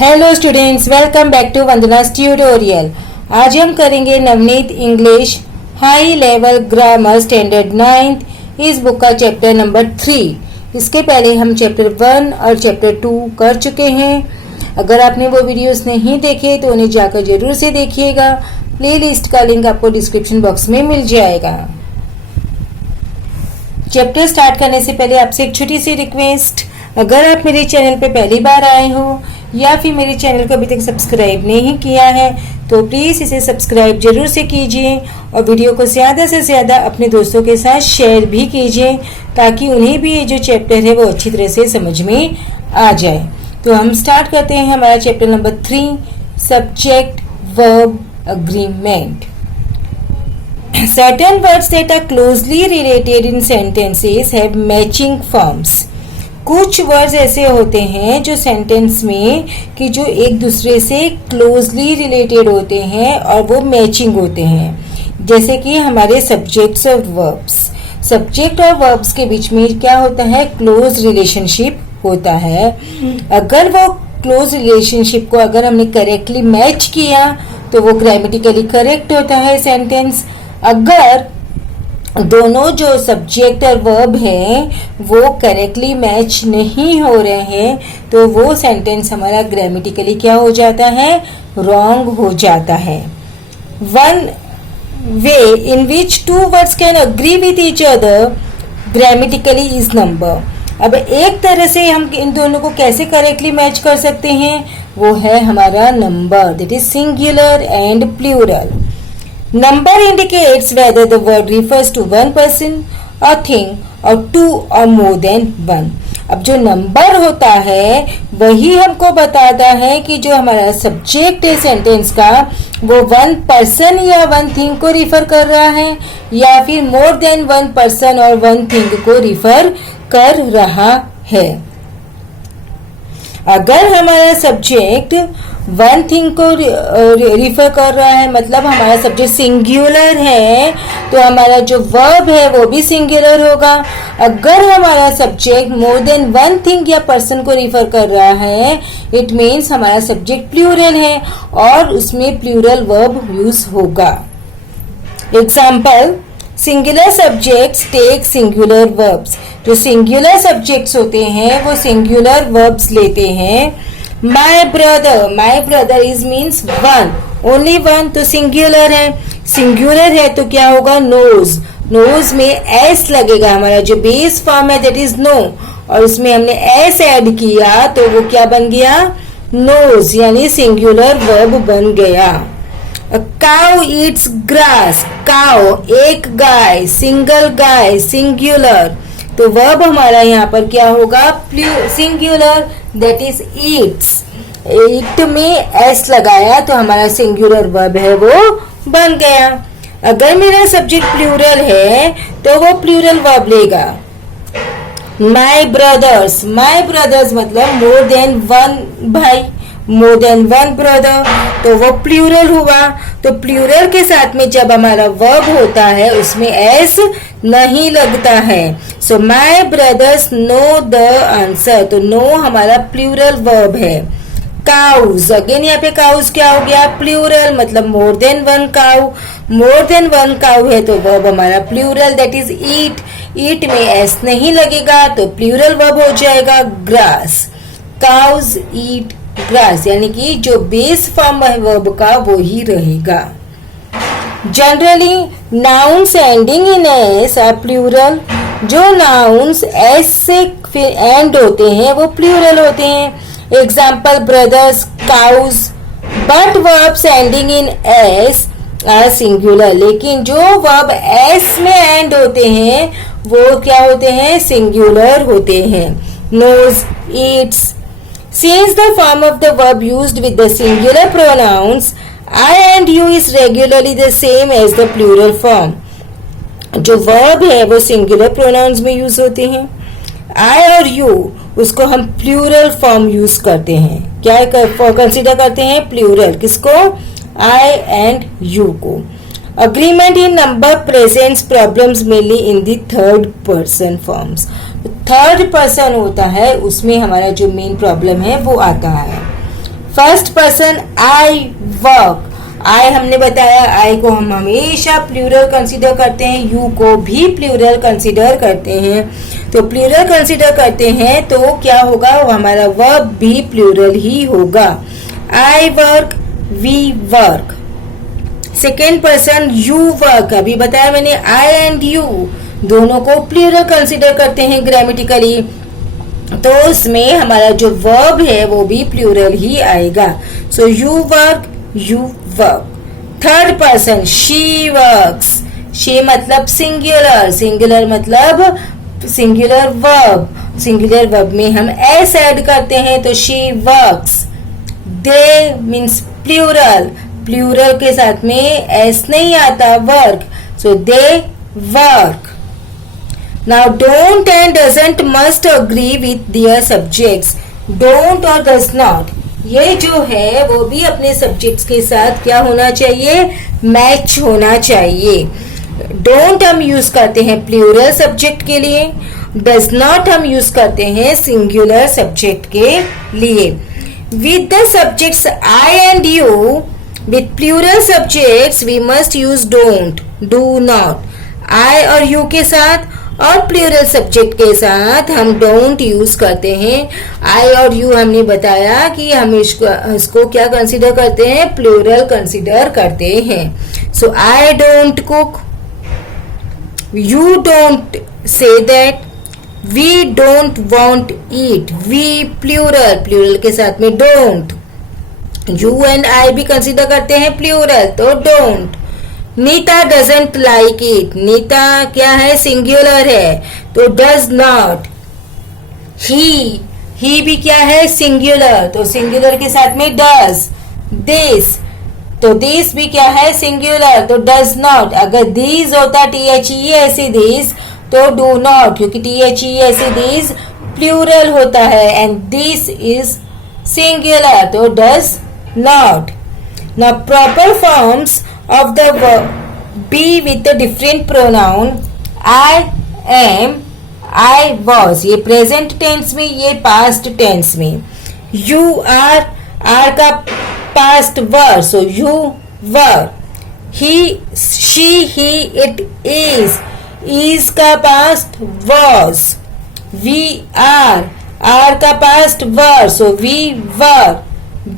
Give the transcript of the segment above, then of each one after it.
Hello students, welcome back to वंदना's tutorial. आज हम करेंगे Navneet English high level grammar standard 9th इस बुक का चैप्टर नंबर 3। इसके पहले हम चैप्टर 1 और चैप्टर 2 कर चुके हैं। अगर आपने वो वीडियोस नहीं देखे तो उन्हें जाकर जरूर से देखिएगा। प्लेलिस्ट का लिंक आपको डिस्क्रिप्शन बॉक्स में मिल जाएगा। चैप्टर स्टार्ट करने से पहले आपसे एक छोटी सी रिक्वेस्ट, अगर आप मेरे चैनल पे पहली बार आए हो या फिर मेरे चैनल को अभी तक सब्सक्राइब नहीं किया है तो प्लीज़ इसे सब्सक्राइब जरूर से कीजिए और वीडियो को ज़्यादा से ज़्यादा अपने दोस्तों के साथ शेयर भी कीजिए ताकि उन्हें भी ये जो चैप्टर है वो अच्छी तरह से समझ में आ जाए। तो हम स्टार्ट करते हैं हमारा chapter number 3, subject verb agreement. Certain words that are closely related in sentences have matching forms. कुछ वर्ड्स ऐसे होते हैं जो सेंटेंस में कि जो एक दूसरे से क्लोजली रिलेटेड होते हैं और वो मैचिंग होते हैं, जैसे कि हमारे सब्जेक्ट्स और वर्ब्स। सब्जेक्ट और वर्ब्स के बीच में क्या होता है? क्लोज रिलेशनशिप होता है। अगर वो क्लोज रिलेशनशिप को अगर हमने करेक्टली मैच किया तो वो ग्रामेटिकली करेक्ट होता है सेंटेंस। अगर दोनों जो सब्जेक्ट और वर्ब हैं वो करेक्टली मैच नहीं हो रहे हैं तो वो सेंटेंस हमारा ग्रामेटिकली क्या हो जाता है? रॉन्ग हो जाता है। One way in which two words can agree with each other grammatically is number. अब एक तरह से हम इन दोनों को कैसे करेक्टली मैच कर सकते हैं? वो है हमारा number, that is singular and plural. Number indicates whether the word refers to one person or thing or two or more than one. अब जो नंबर होता है वही हमको बताता है कि जो हमारा सब्जेक्ट है सेंटेंस का वो वन पर्सन या वन थिंग को रिफर कर रहा है या फिर मोर देन वन पर्सन और वन थिंग को रिफर कर रहा है। अगर हमारा सब्जेक्ट वन थिंग को रिफर कर रहा है, मतलब हमारा सब्जेक्ट सिंगुलर है, तो हमारा जो वर्ब है वो भी सिंगुलर होगा। अगर हमारा subject more than one thing या पर्सन को रिफर कर रहा है, इट मीन्स हमारा सब्जेक्ट प्लूरल है और उसमें प्लूरल वर्ब यूज होगा। Example, singular subjects take singular verbs. जो सिंगुलर सब्जेक्ट्स होते हैं वो सिंगुलर वर्ब्स लेते हैं। My brother is means one, only one, तो सिंगुलर है। सिंगुलर है तो क्या होगा? नोज। नोज में एस लगेगा, हमारा जो बेस फॉर्म है दैट इज नो, और उसमें हमने एस ऐड किया तो वो क्या बन गया? नोज, यानी सिंगुलर वर्ब बन गया। काउ ईट्स ग्रास, काउ एक गाय, सिंगल गाय, सिंगुलर, तो वर्ब हमारा यहाँ पर क्या होगा? Singular, that is eats. Eat में एस लगाया तो हमारा सिंगुलर वर्ब है वो बन गया। अगर मेरा सब्जेक्ट प्लूरल है तो वो प्लूरल वर्ब लेगा। माई ब्रदर्स मतलब मोर देन वन भाई, मोर देन वन ब्रदर, तो वो प्लूरल हुआ। तो प्लूरल के साथ में जब हमारा वर्ब होता है उसमें एस नहीं लगता है। सो माई ब्रदर्स नो द आंसर, तो नो हमारा प्लूरल वर्ब है। काउज, अगेन यहाँ पे काउज क्या हो गया? प्लूरल, मतलब मोर देन वन काउ। मोर देन वन काउ है तो वर्ब हमारा प्लूरल, दैट इज ईट। ईट में एस नहीं लगेगा तो प्लूरल वर्ब हो जाएगा ग्रास। काउज ईट ग्रास, यानी कि जो बेस फॉर्म है वर्ब का वो ही रहेगा। Generally nouns ending in S are plural. जो नाउन्स एस से फिर एंड होते हैं वो प्लूरल होते हैं। Example, brothers, cows. But verbs ending in S are singular, लेकिन जो वर्ब एस में एंड होते हैं वो क्या होते हैं? सिंगुलर होते हैं। Knows, eats. Since the form of the verb used with the singular pronouns I and you is regularly the same as the plural form. जो verb है वो singular pronouns में यूज होते हैं। I और you उसको हम plural form यूज करते हैं। क्या कंसिडर करते हैं? प्लूरल। किसको? I and you को। Agreement in number presents problems mainly in the third person forms. Third person होता है उसमें हमारा जो मेन प्रॉब्लम है वो आता है। फर्स्ट पर्सन आई वर्क, आई हमने बताया आई को हम हमेशा प्लूरल कंसीडर करते हैं, यू को भी प्लूरल कंसीडर करते हैं। तो प्लूरल कंसीडर करते हैं तो क्या होगा, वो हमारा वर्ब भी प्लूरल ही होगा। I work, we work. Second person you work, अभी बताया मैंने आई एंड यू दोनों को प्लूरल कंसीडर करते हैं ग्रामेटिकली, तो उसमें हमारा जो वर्ब है वो भी प्लूरल ही आएगा। So you work, you work. Third person she works, she मतलब सिंगुलर, सिंगुलर मतलब सिंगुलर वर्ब, सिंगुलर वर्ब में हम एस ऐड करते हैं तो she works. They means plural, plural के साथ में एस नहीं आता, work, so they work. Now don't and doesn't must agree with their subjects. Don't और does not ये जो है वो भी अपने सब्जेक्ट्स के साथ क्या होना चाहिए, मैच होना चाहिए। don't हम यूज करते हैं प्लूरल सब्जेक्ट के लिए, does not हम यूज करते हैं सिंगुलर सब्जेक्ट के लिए। With the subjects I and you, with plural subjects we must use don't, do not। I और you के साथ और प्लूरल सब्जेक्ट के साथ हम डोंट यूज करते हैं। आई और यू हमने बताया कि हम इसको क्या कंसीडर करते हैं, प्लूरल कंसीडर करते हैं। So I don't cook, you don't say that, we don't want eat, we plural, plural के साथ में डोंट। यू एंड आई भी कंसीडर करते हैं प्लूरल, तो don't. Nita doesn't like it, Nita क्या है, सिंगुलर है, तो डज नॉट। ही भी क्या है, सिंगुलर, तो सिंगुलर के साथ में डज। दिस, तो दिस भी क्या है, सिंगुलर, तो डज नॉट। अगर दीज होता THE ऐसे दिस तो डू नॉट, क्योंकि THE ऐसे दिस प्लूरल होता है एंड दिस इज सिंगुलर, तो does not. Now proper forms of the verb be with the different pronoun I am, I was, ये present tense में, ये past tense में। you are, are का past were, so you were। he, she, he, it is का past was। we are का past were, so we were।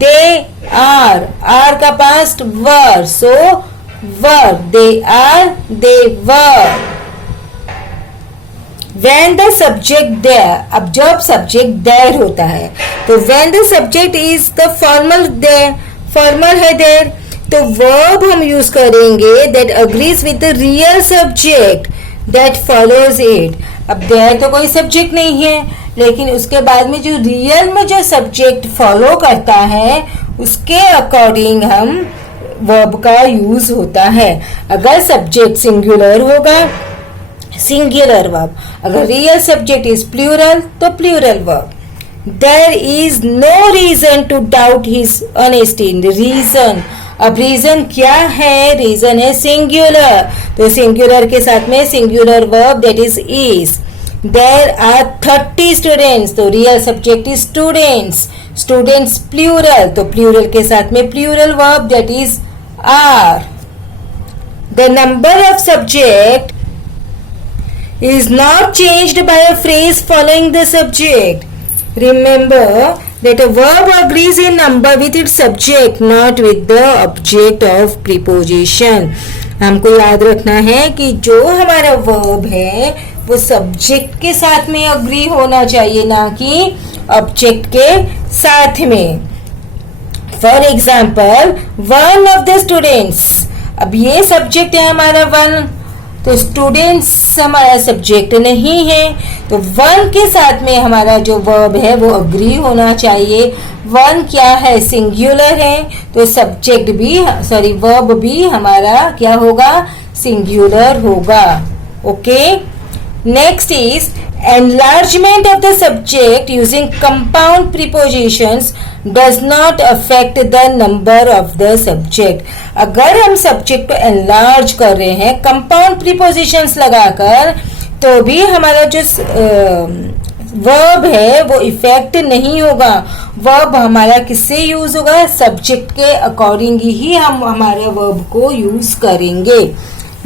they are का past were, so were, they are, they were। when the subject there, अब जब subject there होता है तो when the subject is the formal there, formal है there, तो verb हम use करेंगे that agrees with the real subject that follows it। अब there तो कोई subject नहीं है, लेकिन उसके बाद में जो रियल में जो सब्जेक्ट फॉलो करता है उसके अकॉर्डिंग हम वर्ब का यूज होता है। अगर सब्जेक्ट सिंगुलर होगा, सिंगुलर वर्ब, अगर रियल सब्जेक्ट इज प्लूरल तो plural verb. There is no reason to doubt his honesty, reason, अब रीजन क्या है, रीजन है सिंगुलर, तो सिंगुलर के साथ में singular verb that is. There are 30 students, तो real subject is students, students plural, तो प्लूरल के साथ में plural verb that is are. The number of subject is not changed by a phrase following the subject. Remember that a verb agrees in number with its subject, not with the object of preposition. हमको याद रखना है कि जो हमारा verb है वो subject के साथ में अग्री होना चाहिए, ना कि ऑब्जेक्ट के साथ में। For example, one of the students, अब ये सब्जेक्ट है हमारा वन, तो स्टूडेंट्स हमारा सब्जेक्ट नहीं है, तो वन के साथ में हमारा जो वर्ब है वो अग्री होना चाहिए। वन क्या है, सिंगुलर है, तो सब्जेक्ट भी सॉरी वर्ब भी हमारा क्या होगा, सिंगुलर होगा। Okay, next is enlargement of the subject using compound prepositions does not affect the number of the subject। अगर हम सब्जेक्ट को enlarge कर रहे हैं compound prepositions लगाकर, तो भी हमारा जो वर्ब है वो इफेक्ट नहीं होगा। वर्ब हमारा किससे यूज होगा? सब्जेक्ट के अकॉर्डिंग ही हम हमारे वर्ब को यूज करेंगे।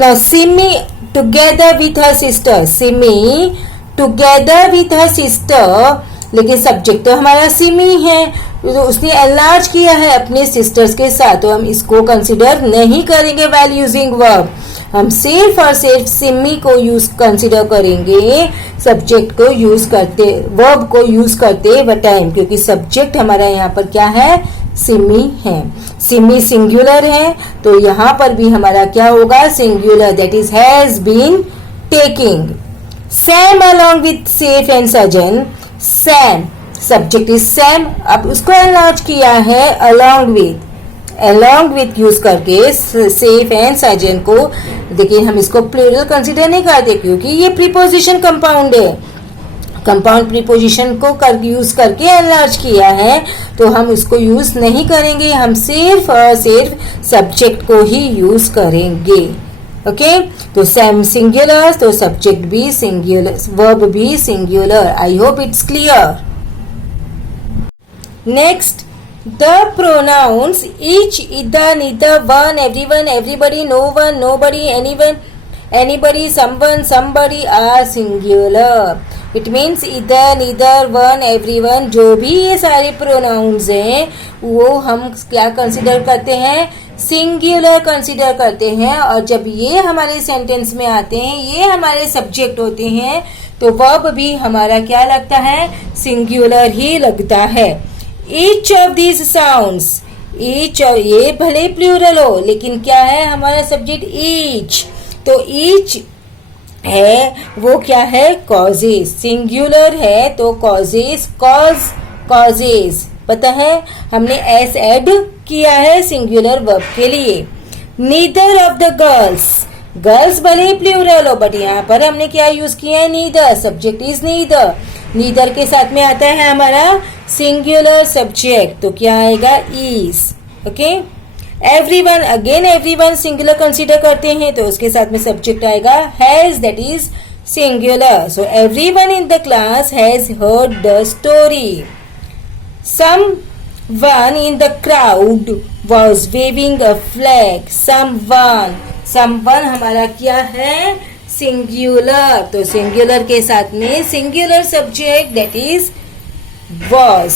Now Simi together with her sister, Simi together with her sister, लेकिन सब्जेक्ट तो हमारा सिमी है, तो उसने एनलार्ज किया है अपने सिस्टर्स के साथ, तो हम इसको कंसिडर नहीं करेंगे व्हाइल यूजिंग वर्ब। हम सिर्फ और सिर्फ सिमी को यूज कंसिडर करेंगे सब्जेक्ट को यूज करते, वर्ब को यूज करते टाइम, क्योंकि सब्जेक्ट हमारा यहाँ पर क्या है? सिमी है। सिमी सिंगुलर है, तो यहाँ पर भी हमारा क्या होगा? Singular, that is has been taking. Sam along with Saif and Sajan, Sam subject is Sam, अब उसको एनलार्ज किया है अलॉन्ग विथ यूज करके सेफ एंड सजन को। देखिए हम इसको प्लूरल कंसीडर नहीं करते क्योंकि ये प्रीपोजिशन कंपाउंड है, कंपाउंड प्रीपोजिशन को यूज करके एनलार्ज किया है, तो हम उसको यूज नहीं करेंगे, हम सिर्फ और सिर्फ सब्जेक्ट को ही यूज करेंगे। ओके, तो सैम सिंगुलर, तो सब्जेक्ट भी सिंगुलर, वर्ब भी singular. I hope it's clear. Next, the pronouns each, either, neither, one, everyone, everybody, no one, nobody, anyone, anybody, someone, somebody are singular. It means either, neither, one, everyone, जो भी ये सारे pronouns हैं वो हम क्या consider करते हैं? सिंगुलर कंसिडर करते हैं। और जब ये हमारे सेंटेंस में आते हैं, ये हमारे सब्जेक्ट होते हैं, तो वर्ब भी हमारा क्या लगता है? सिंगुलर ही लगता है। Each of these sounds, each, ये भले प्लूरल हो लेकिन क्या है हमारा सब्जेक्ट? each, तो each है वो क्या है? causes, सिंगुलर है तो causes, causes पता है, हमने s ऐड किया है सिंगुलर वर्ब के लिए। neither of the girls, girls भले प्लूरल हो बट यहाँ पर हमने क्या यूज किया है? neither, subject is neither, neither के साथ में आता है हमारा सिंगुलर सब्जेक्ट, तो क्या आएगा? Is. Okay, everyone, again everyone singular consider करते हैं तो उसके साथ में सब्जेक्ट आएगा has, that is singular. So everyone in the class has heard the story. Someone in the crowd was waving a flag. Someone हमारा क्या है? सिंगुलर, तो सिंगुलर के साथ में singular subject that is was.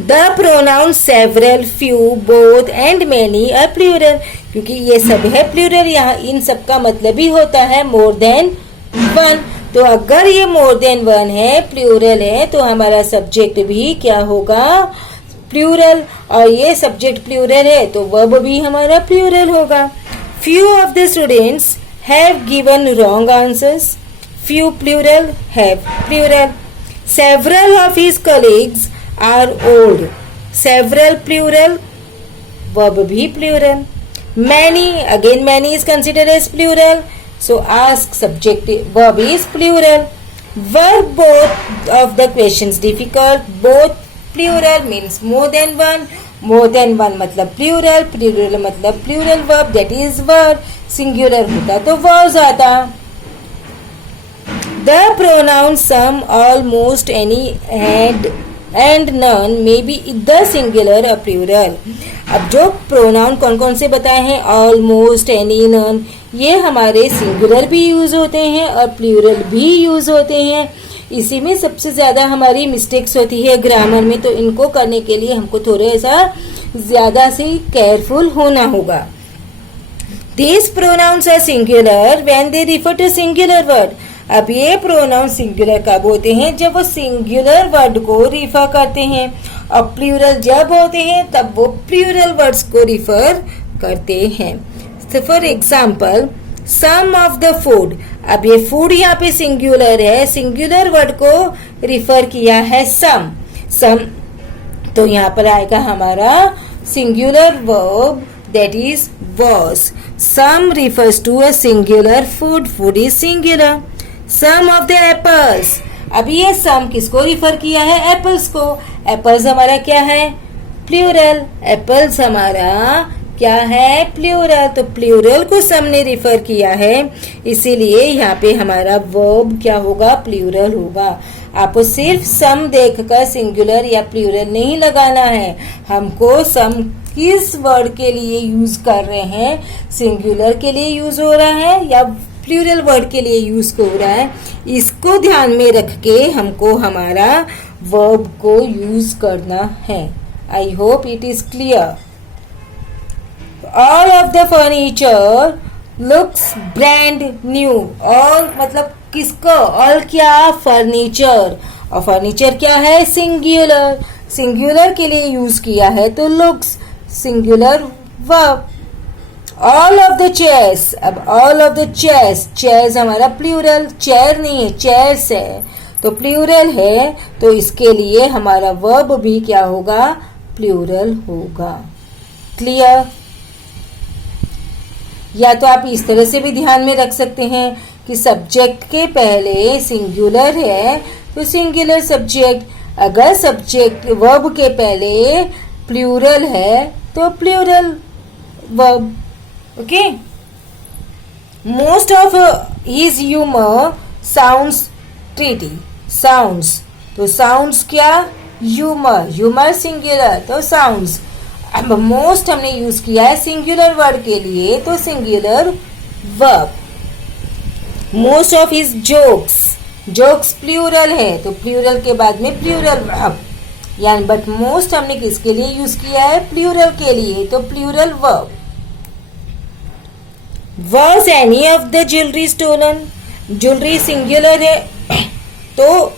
The pronouns several, few, both and many are plural, क्योंकि ये सब है प्लूरल, यहाँ इन सब का मतलब ही होता है मोर देन वन। तो अगर ये मोर देन वन है, प्लूरल है, तो हमारा सब्जेक्ट भी क्या होगा? प्लूरल, और ये सब्जेक्ट प्लूरल है तो वर्ब भी हमारा प्लूरल होगा। Few of the students have given wrong answers. Few plural, have plural. Several of his colleagues are old. Several plural, verb भी plural. Many, again many is considered as plural, so ask subject verb is plural. Were both of the questions difficult? Both plural means more than one. More than one मतलब plural, plural मतलब plural verb, that is verb. Singular होता तो was आता। The pronouns some, almost, any, and none may be the singular or plural. अब जो pronoun कौन कौन से बताए हैं? ऑलमोस्ट, एनी, नन, ये हमारे सिंगुलर भी यूज होते हैं और प्लूरल भी यूज होते हैं। इसी में सबसे ज्यादा हमारी मिस्टेक्स होती है ग्रामर में, तो इनको करने के लिए हमको थोड़ा सा ज्यादा से केयरफुल होना होगा। These pronouns are singular when they refer to singular word. अब ये प्रोनाउन सिंगुलर कब होते हैं? जब वो सिंगुलर वर्ड को रिफर करते हैं, और प्लूरल जब होते हैं तब वो प्लूरल वर्ड्स को रिफर करते हैं। तो for example, some of the food, अब ये फूड यहाँ पे सिंगुलर है, सिंगुलर वर्ड को रिफर किया है सम, तो यहाँ पर आएगा हमारा singular verb that is was. Some refers to a singular food, food is singular. Some of the apples, अब ये सम किसको रिफर किया है? एप्पल्स को। एप्पल्स हमारा क्या है? प्लूरल। एप्पल्स हमारा क्या है, प्लूरल। तो प्लूरल को सम ने रिफर किया है, इसीलिए यहाँ पे हमारा वर्ब क्या होगा, प्लूरल होगा। आपको सिर्फ सम देखकर सिंगुलर या प्लूरल नहीं लगाना है, हमको सम किस वर्ड के लिए यूज कर रहे हैं, सिंगुलर के लिए यूज हो रहा है या प्लूरल वर्ड के लिए यूज हो रहा है, इसको ध्यान में रख के हमको हमारा वर्ब को यूज करना है। I hope it is clear. All of the furniture looks brand new. All मतलब किसको, ऑल क्या, फर्नीचर। और फर्नीचर क्या है, सिंगुलर। सिंगुलर के लिए यूज किया है तो looks, singular verb. All of the chairs, अब all of the chairs, chairs हमारा प्लूरल, चेयर नहीं है, चेयर्स है तो प्लूरल है, तो इसके लिए हमारा वर्ब भी क्या होगा, प्लूरल होगा। क्लियर। या तो आप इस तरह से भी ध्यान में रख सकते हैं कि सब्जेक्ट के पहले सिंगुलर है तो सिंगुलर सब्जेक्ट, अगर सब्जेक्ट वर्ब के पहले प्लूरल है तो plural verb. Okay. Most of his humour sounds treaty. Sounds, तो साउंड्स क्या, ह्यूमर, ह्यूमर सिंगुलर तो साउंड्स। अब मोस्ट हमने यूज किया है सिंगुलर वर्ड के लिए तो singular verb. Most of his jokes, jokes plural है तो प्लूरल के बाद में प्लूरल वर्ब, यानी बट मोस्ट हमने किसके लिए यूज किया है, प्लूरल के लिए तो plural verb. Was any of the jewelry stolen? Jewellery singular है तो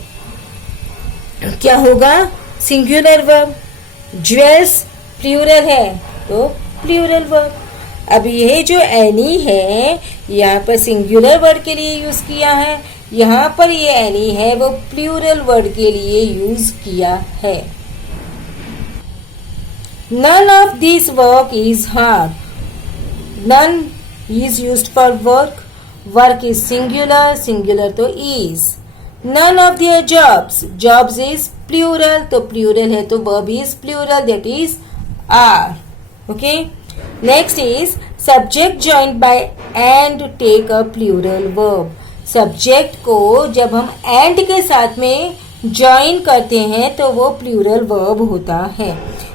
क्या होगा, सिंगुलर वर्ब। ज्वेल्स प्लूरल है तो प्लूरल वर्ब। अब ये जो एनी है यहाँ पर सिंगुलर वर्ड के लिए यूज किया है, यहाँ पर ये एनी है वो प्लूरल वर्ड के लिए यूज किया है। None of this work is hard. None is used for work. Work is singular, singular तो is. None of their jobs. Jobs is plural तो plural है तो verb is plural, that is are. Okay. Next is subject joined by and take a plural verb. Subject को जब हम and के साथ में join करते हैं तो वो plural verb होता है।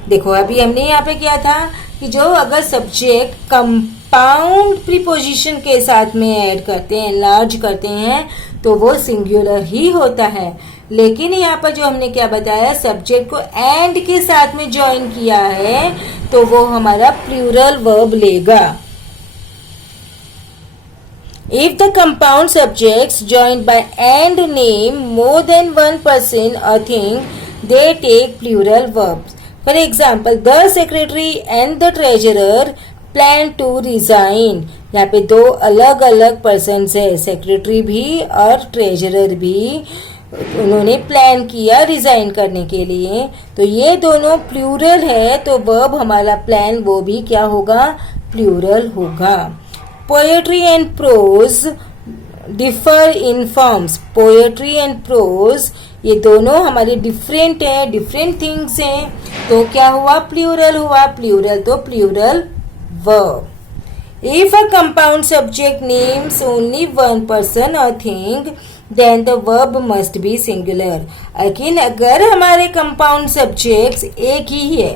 देखो अभी हमने यहाँ पे किया था कि जो अगर सब्जेक्ट कंपाउंड प्रीपोजिशन के साथ में ऐड करते हैं, लार्ज करते हैं तो वो सिंगुलर ही होता है। लेकिन यहाँ पर जो हमने क्या बताया, सब्जेक्ट को एंड के साथ में ज्वाइन किया है तो वो हमारा प्लूरल वर्ब लेगा। If the compound subjects joined by and name more than one person or thing, they take plural verbs. For example, the secretary and the treasurer plan to resign. यहाँ पे दो अलग अलग पर्सन है, secretary भी और treasurer भी, उन्होंने प्लान किया रिजाइन करने के लिए, तो ये दोनों प्लूरल है तो वर्ब हमारा प्लान वो भी क्या होगा, प्लूरल होगा। Poetry and prose differ in forms. Poetry and prose ये दोनों हमारे डिफरेंट है, डिफरेंट थिंग्स हैं, तो क्या हुआ, प्लूरल हुआ। प्लूरल तो plural verb. If a compound subject names only one person or thing, then the verb must be singular. लेकिन अगर हमारे कंपाउंड सब्जेक्ट्स एक ही है,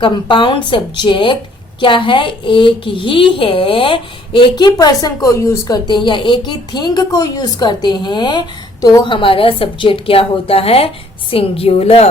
कंपाउंड सब्जेक्ट क्या है, एक ही है, एक ही पर्सन को यूज करते हैं या एक ही थिंग को यूज करते हैं, तो हमारा सब्जेक्ट क्या होता है, सिंगुलर।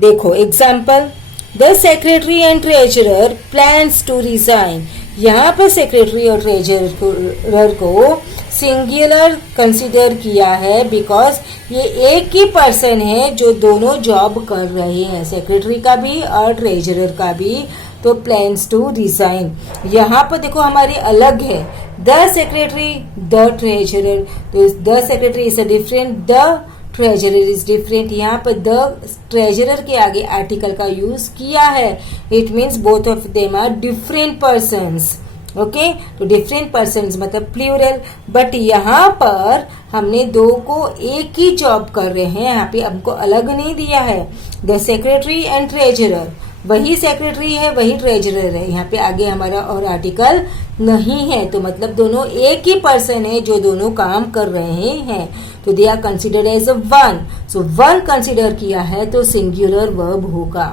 देखो example, the secretary and treasurer plans to resign. यहाँ पर सेक्रेटरी और ट्रेजरर को सिंगुलर कंसिडर किया है बिकॉज ये एक ही पर्सन है जो दोनों जॉब कर रहे हैं, सेक्रेटरी का भी और ट्रेजरर का भी, तो प्लान्स टू रिजाइन। यहाँ पर देखो हमारी अलग है, द सेक्रेटरी द ट्रेजरर, तो the secretary is a different, the treasurer is different. यहाँ पर द ट्रेजरर के आगे आर्टिकल का यूज किया है, it means both of them are different persons. Okay, तो डिफरेंट पर्सन्स मतलब प्लूरल, बट यहाँ पर हमने दो को एक ही जॉब कर रहे हैं, यहाँ पे हमको अलग नहीं दिया है। द सेक्रेटरी एंड ट्रेजरर वही सेक्रेटरी है, वही ट्रेजरर है। यहाँ पे आगे हमारा और आर्टिकल नहीं है, तो मतलब दोनों एक ही पर्सन है जो दोनों काम कर रहे हैं, तो they are considered as a one. So one consider किया है तो सिंगुलर वर्ब होगा।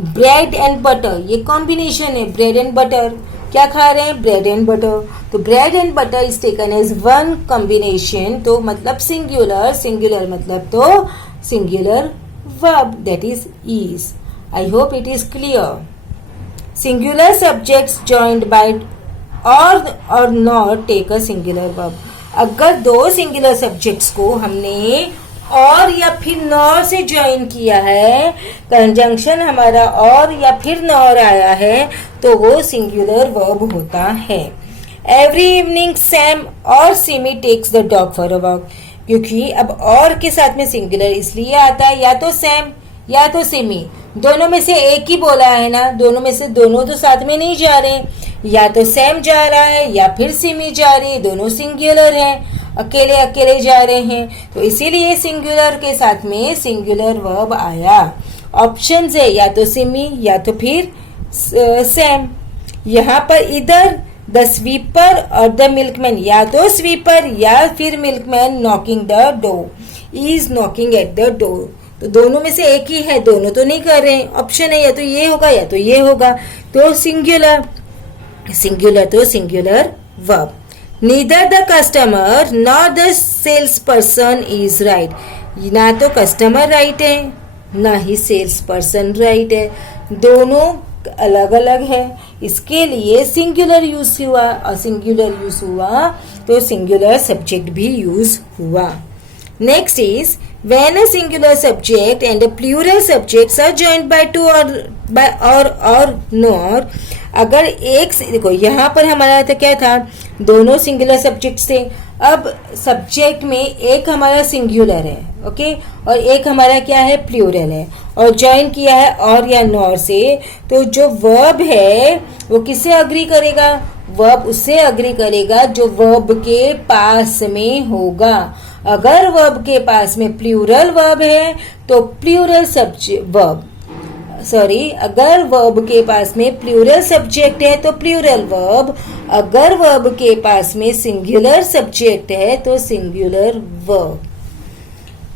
ब्रेड एंड बटर, ये कॉम्बिनेशन है, ब्रेड एंड बटर। क्या खा रहे हैं? Bread and butter. तो bread and butter is taken as one combination, तो मतलब सिंगुलर, सिंगुलर मतलब तो singular verb, that is. I hope it is clear. Singular subjects joined by or not take a singular verb. अगर दो singular subjects को हमने और या फिर नॉर से ज्वाइन किया है, कंजंक्शन हमारा और या फिर नॉर आया है, तो वो सिंगुलर वर्ब होता है। एवरी इवनिंग सैम और Simi takes the dog for a walk, क्योंकि अब और के साथ में सिंगुलर इसलिए आता है, या तो सैम या तो सिमी, दोनों में से एक ही बोला है ना, दोनों में से दोनों तो साथ में नहीं जा रहे, या तो सैम जा रहा है या फिर सिमी जा रही है, दोनों सिंगुलर हैं, अकेले अकेले जा रहे हैं, तो इसीलिए सिंगुलर के साथ में सिंगुलर वर्ब आया। ऑप्शंस है या तो सिमी या तो फिर सैम। यहाँ पर इधर द स्वीपर और द मिल्कमैन, या तो स्वीपर या फिर milkman knocking the door, is knocking at the door, तो दोनों में से एक ही है, दोनों तो नहीं कर रहे हैं। ऑप्शन है या तो ये होगा या तो ये होगा, तो सिंगुलर, सिंगुलर तो singular verb. Neither the customer not the sales person is right, ना तो कस्टमर राइट है ना ही सेल्स पर्सन राइट है, दोनों अलग अलग है, इसके लिए सिंगुलर यूज हुआ, और सिंगुलर यूज हुआ तो सिंगुलर सब्जेक्ट भी यूज हुआ। Next is when a singular subject and a plural subjects are joined by two or nor, अगर एक, देखो यहाँ पर हमारा तो क्या था, दोनों सिंगुलर सब्जेक्ट थे, अब सब्जेक्ट में एक हमारा सिंगुलर है, ओके, और एक हमारा क्या है, प्लूरल है, और ज्वाइन किया है और या नॉर से, तो जो वर्ब है वो किससे अग्री करेगा? वर्ब उससे अग्री करेगा जो वर्ब के पास में होगा। अगर वर्ब के पास में प्लूरल वर्ब है तो प्लूरल वर्ब, सॉरी, अगर वर्ब के पास में प्लूरल सब्जेक्ट है तो प्लूरल वर्ब, अगर वर्ब के पास में सिंगुलर सब्जेक्ट है तो सिंगुलर वर्ब।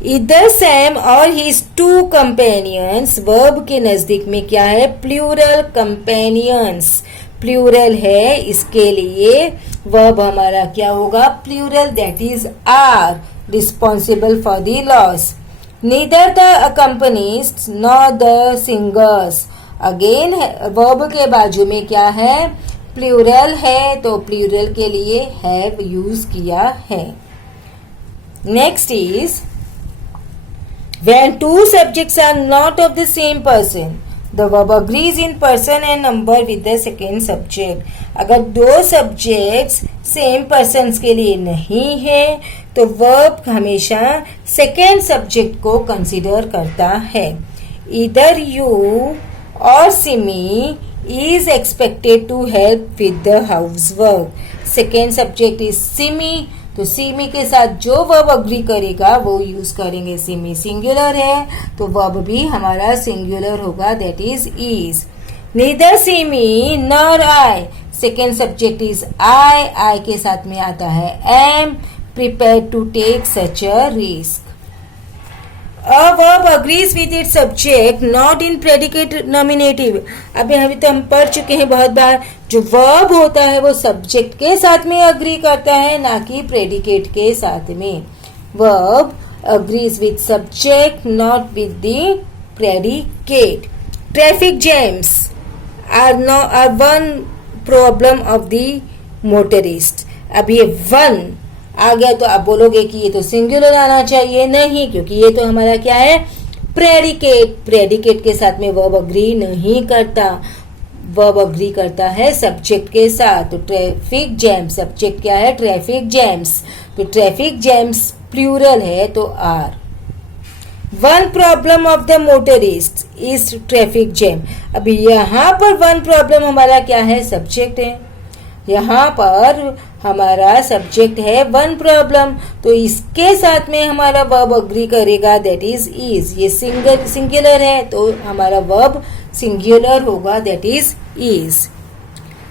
इधर सैम और हिज टू कंपेनियंस, वर्ब के नजदीक में क्या है, प्लूरल कंपेनियंस, प्लूरल है, इसके लिए वर्ब हमारा क्या होगा, plural, that is are responsible for the loss. Neither the accompanists nor the singers, again verb के बाजू में क्या है, प्लूरल है, तो प्लूरल के लिए have यूज किया है। Next is when two subjects are not of the same person, the verb agrees in person and number with the second subject. अगर दो सब्जेक्ट्स सेम पर्सन्स के लिए नहीं है तो वर्ब हमेशा सेकेंड सब्जेक्ट को कंसीडर करता है। इधर यू और Simi is expected to help with the housework, second subject is Simi, तो सिमी के साथ जो वर्ब अग्री करेगा वो यूज करेंगे। सिमी सिंगुलर है तो वर्ब भी हमारा सिंगुलर होगा, that is. Neither Simi nor I, second subject is I के साथ में आता है M, prepared to take such a risk. A verb agrees with its subject not in predicate nominative. अभी तो हम पढ़ चुके हैं बहुत बार, जो verb होता है वो सब्जेक्ट के साथ में अग्री करता है, ना कि प्रेडिकेट के साथ में। Verb agrees with subject not with the predicate. Traffic jams are one problem of the motorist. अब ये one आ गया तो आप बोलोगे कि ये तो सिंगुलर आना चाहिए, नहीं, क्योंकि ये तो हमारा क्या है, प्रेडिकेट, प्रेडिकेट के साथ में वर्ब अग्री नहीं करता, वर्ब अग्री करता है सब्जेक्ट के साथ। तो ट्रैफिक जैम, सब्जेक्ट क्या है, ट्रैफिक जैम्स, तो ट्रैफिक जैम्स प्लूरल है तो are. One problem of the motorist is traffic jam, अभी यहाँ पर वन प्रॉब्लम हमारा क्या है, सब्जेक्ट है, यहाँ पर हमारा सब्जेक्ट है वन प्रॉब्लम, तो इसके साथ में हमारा वर्ब अग्री करेगा, दैट इज। ये सिंगुलर है तो हमारा वर्ब सिंगुलर होगा, that is.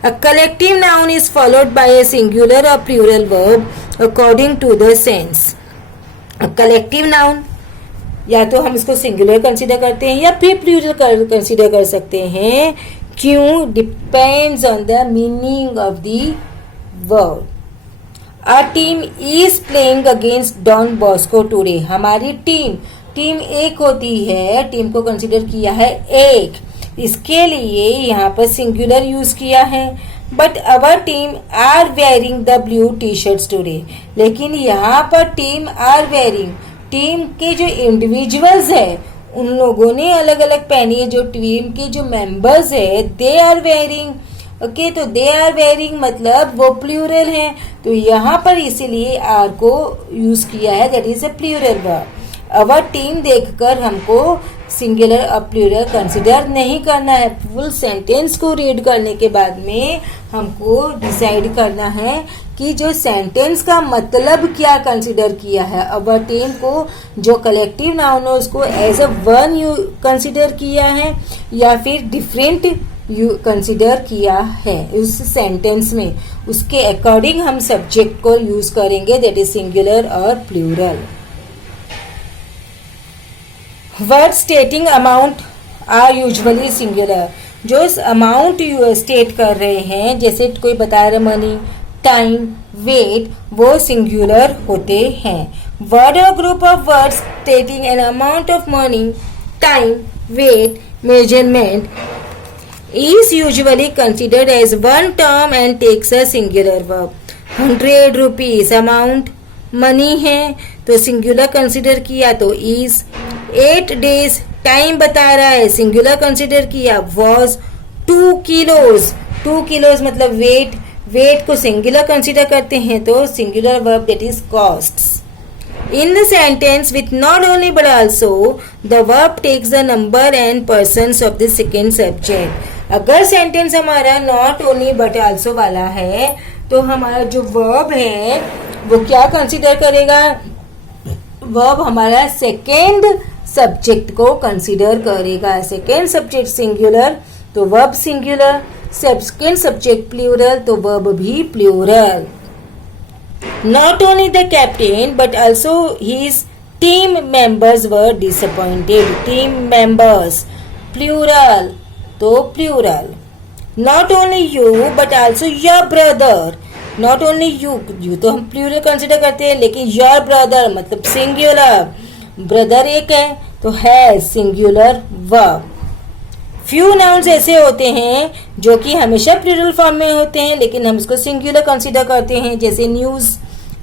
A collective noun is followed by a singular or plural verb according to the sense. A collective noun या तो हम इसको सिंगुलर कंसीडर करते हैं या फिर प्लूरल कंसीडर कर सकते हैं। क्यों? Depends on the meaning of the word. Our team is playing against Don Bosco today. हमारी टीम एक होती है, टीम को कंसीडर किया है एक, इसके लिए यहाँ पर सिंगुलर यूज किया है। But our team are wearing the blue T shirts today, लेकिन यहाँ पर टीम आर वेयरिंग, टीम के जो इंडिविजुअल्स है उन लोगों ने अलग अलग पहनी है, जो टीम के जो मेंबर्स है दे आर वेयरिंग। ओके, तो दे आर वेयरिंग मतलब वो प्लूरल है, तो यहाँ पर इसीलिए आर को यूज किया है, that is a plural verb. Our team देखकर हमको सिंगुलर और प्लूरल कंसिडर नहीं करना है। फुल सेंटेंस को रीड करने के बाद में हमको डिसाइड करना है कि जो सेंटेंस का मतलब क्या कंसिडर किया है। अवर टीम को जो कलेक्टिव नाउन है उसको as a one you consider किया है या फिर डिफरेंट यू कंसिडर किया है उस सेंटेंस में, उसके अकॉर्डिंग हम सब्जेक्ट को यूज करेंगे, दैट इज सिंगुलर और plural. Word stating amount are usually singular. जो अमाउंट स्टेट कर रहे हैं, जैसे कोई बता रहा मनी, टाइम, वेट, वो सिंगुलर होते हैं। वर्ड और group of words stating an amount of money, time, weight, measurement is usually considered as one term and takes a singular verb. 100 rupees amount money है तो सिंगुलर कंसिडर किया तो is। 8 days time बता रहा है, singular consider किया was। 2 kilos, 2 kilos मतलब wait, wait को सिंगुलर कंसिडर करते हैं तो singular verb that is costs. In the sentence with not only but also the verb takes the number and persons of the second subject. अगर sentence हमारा not only but also वाला है तो हमारा जो वर्ब है वो क्या कंसीडर करेगा? वर्ब हमारा सेकेंड सब्जेक्ट को कंसीडर करेगा। सेकेंड सब्जेक्ट सिंगुलर तो verb singular, second subject plural तो वर्ब भी plural. Not only the captain but also his team members were disappointed. Team members plural तो plural. Not only you but also your brother. Not only you तो हम plural consider करते हैं, लेकिन your brother मतलब singular, brother एक है तो है सिंगुलर वर्ब। फ्यू नाउन्स ऐसे होते हैं जो कि हमेशा प्लूरल फॉर्म में होते हैं लेकिन हम उसको सिंगुलर कंसिडर करते हैं, जैसे news,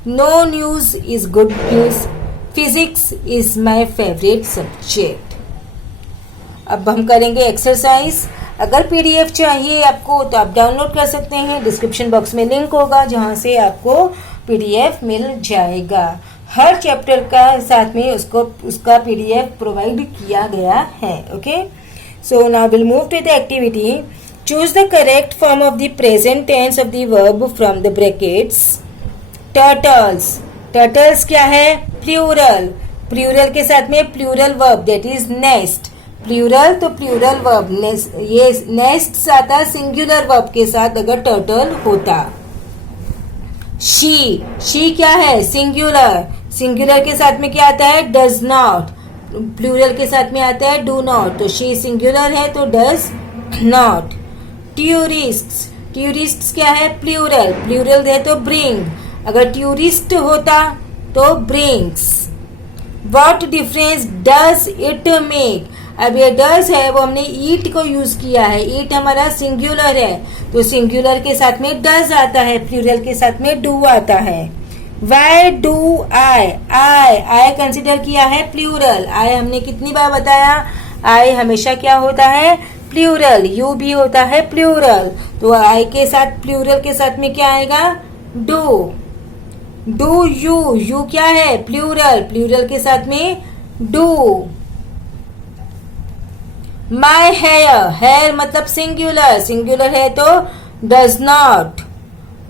no news is good news, physics is my favourite subject. अब हम करेंगे एक्सरसाइज। अगर पीडीएफ चाहिए आपको तो आप डाउनलोड कर सकते हैं, डिस्क्रिप्शन बॉक्स में लिंक होगा जहां से आपको पीडीएफ मिल जाएगा। हर चैप्टर का साथ में उसका पीडीएफ प्रोवाइड किया गया है। Okay, so now will move to the activity. Choose the correct form of the present tense of the verb from the brackets. Turtles, turtles क्या है? प्लूरल, प्लूरल के साथ में plural verb that is nest. Plural तो plural verb, ये nest आता singular verb के साथ अगर टर्टल होता। शी क्या है? सिंगुलर, सिंगुलर के साथ में क्या आता है? Does not. प्लूरल के साथ में आता है डू नॉट, तो शी सिंगुलर है तो डज नॉट। ट्यूरिस्ट्स, ट्यूरिस्ट्स क्या है? प्लूरल, प्लूरल है तो ब्रिंग, अगर ट्यूरिस्ट होता तो brings. What difference does it make? अब ये डज है वो हमने ईट को यूज किया है, ईट हमारा सिंगुलर है तो सिंगुलर के साथ में डज आता है, प्लूरल के साथ में डू आता है। वाई डू आई कंसिडर किया है प्लूरल। आई हमने कितनी बार बताया? आई हमेशा क्या होता है? प्लूरल। यू भी होता है प्लूरल, तो आई के साथ प्लूरल के साथ में क्या आएगा? डू। डू यू क्या है? प्लूरल, प्लूरल के साथ में डू। माई हेयर, हेयर मतलब सिंगुलर, सिंगुलर है तो does not.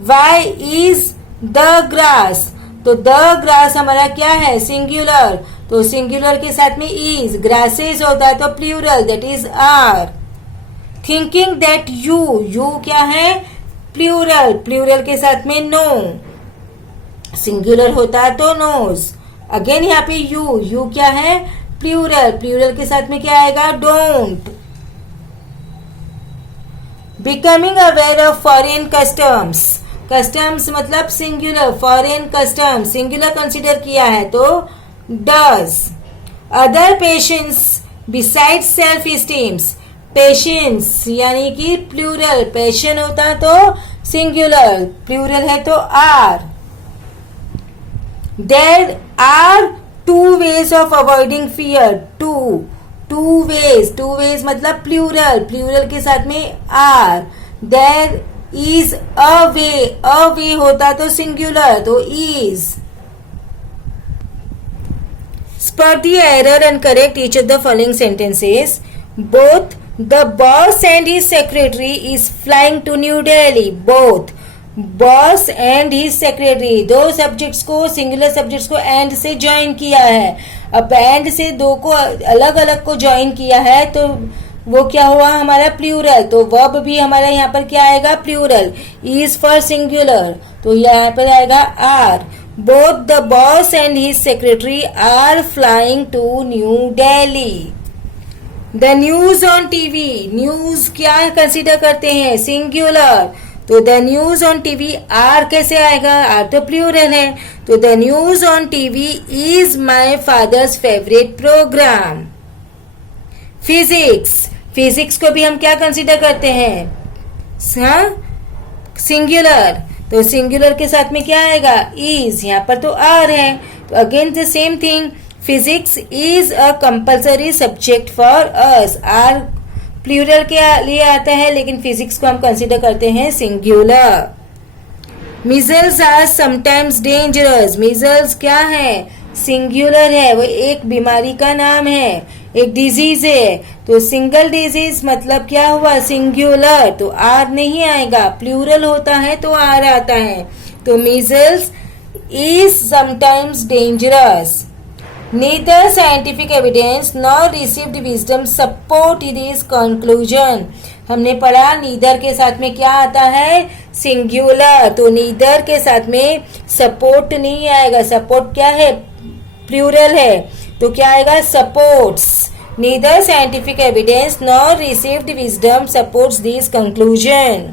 Why is the grass, तो द ग्रास हमारा क्या है, सिंगुलर, तो सिंगुलर के साथ में इज, ग्रासेस होता है तो plural, that is are. Thinking that you, you क्या है, प्लूरल, प्लूरल के साथ में नो, सिंगुलर होता है तो नोज। अगेन यहाँ पे यू, यू क्या है, प्लूरल, प्लूरल के साथ में क्या आएगा, don't. Becoming aware of foreign customs, customs मतलब singular, foreign custom singular consider किया है तो does. Other patience beside self esteems, patience यानी कि प्लूरल, पेशन होता है तो सिंगुलर, प्लूरल है तो are. There are two ways of avoiding fear, two ways मतलब प्लूरल, प्लूरल के साथ में are. There is a way होता तो सिंगुलर तो is. Spot the error and correct each of the following sentences. Both the boss and his secretary is flying to New Delhi. Both boss and his secretary, दो subjects को, singular subjects को and से join किया है। अब and से दो को अलग अलग को ज्वाइन किया है तो वो क्या हुआ हमारा, प्लूरल, तो वर्ब भी हमारा यहाँ पर क्या आएगा, प्लूरल। इज फॉर सिंगुलर तो यहाँ पर आएगा are. Both the boss and his secretary are flying to New Delhi. The news on TV, news क्या कंसीडर करते हैं, सिंगुलर, तो the news on TV are कैसे आएगा, आर तो प्लूरल है, तो the news on TV is my father's favourite programme. Physics, physics को भी हम क्या कंसीडर करते हैं, सिंगुलर, तो सिंगुलर के साथ में क्या आएगा, इज, यहाँ पर तो आर है, तो again the same thing, physics is a compulsory subject for us, are plural के लिए आता है लेकिन फिजिक्स को हम कंसीडर करते हैं singular. Measles are sometimes dangerous, measles क्या है, सिंगुलर है, वो एक बीमारी का नाम है, एक डिजीज है, तो सिंगल डिजीज मतलब क्या हुआ, सिंगुलर, तो आर नहीं आएगा, प्लूरल होता है तो आर आता है, तो measles is sometimes dangerous. Neither scientific evidence nor received wisdom support this conclusion. हमने पढ़ा neither के साथ में क्या आता है, सिंगुलर, तो neither के साथ में सपोर्ट नहीं आएगा, सपोर्ट क्या है, प्लूरल है, तो क्या आएगा, supports. Neither scientific evidence nor received wisdom supports this conclusion.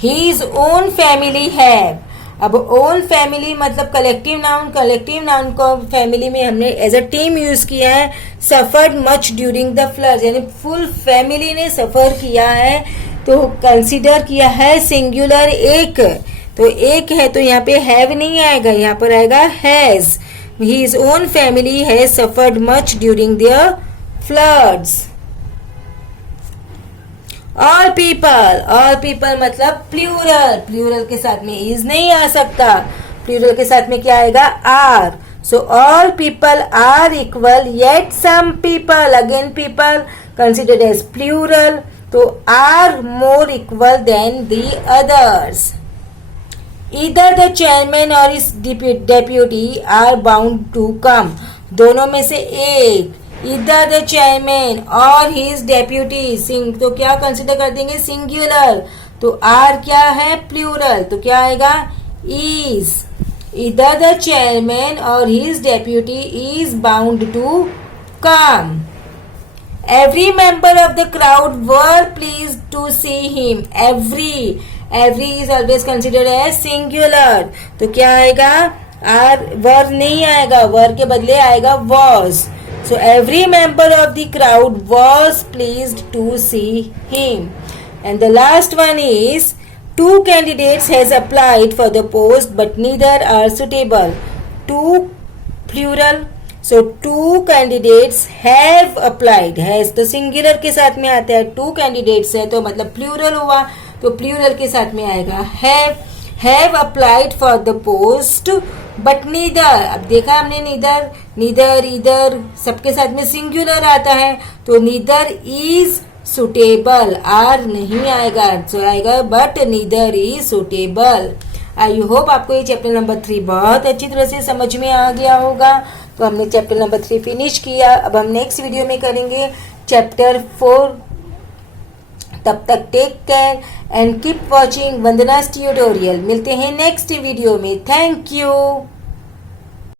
His own family have, अब ओन फैमिली मतलब कलेक्टिव नाउन, कलेक्टिव नाउन को फैमिली में हमने एज अ टीम यूज किया है। Suffered much during the flood, यानी फुल फैमिली ने सफर किया है तो कंसीडर किया है सिंगुलर एक, तो एक है तो यहाँ पे हैव नहीं आएगा, यहाँ पर आएगा has. His own family has suffered much during the floods. All people मतलब प्लूरल, प्लूरल के साथ में इज नहीं आ सकता, प्लूरल के साथ में क्या आएगा, are. So all people are equal yet some people, again people considered as plural, तो are more equal than the others. Either the chairman और his deputy are bound to come, दोनों में से एक, इधर द चेयरमैन और his deputy, sing तो क्या consider कर देंगे, सिंगुलर, तो आर क्या है, प्लूरल, तो क्या आएगा, इज। इधर द चेयरमैन और his deputy is bound to come. Every member of the crowd were please to see him, every is always considered as singular, तो क्या आएगा, आर, वर नहीं आएगा, वर के बदले आएगा was. So every member of the crowd was pleased to see him. And the last one is, two candidates has applied for the post but neither are suitable. Two plural, so two candidates have applied. Has तो singular के साथ में आता है, two candidates है तो मतलब plural हुआ, तो plural के साथ में आएगा have applied for the post but neither, अब देखा हमने neither, इधर सबके साथ में सिंगुलर आता है, तो neither is सुटेबल, आर नहीं आएगा, आंसर आएगा but neither is suitable. I hope आपको ये चैप्टर नंबर 3 बहुत अच्छी तरह से समझ में आ गया होगा। तो हमने चैप्टर नंबर 3 फिनिश किया। अब हम नेक्स्ट वीडियो में करेंगे चैप्टर 4। तब तक take care and keep watching Vandana's tutorial. मिलते हैं नेक्स्ट वीडियो में। Thank you.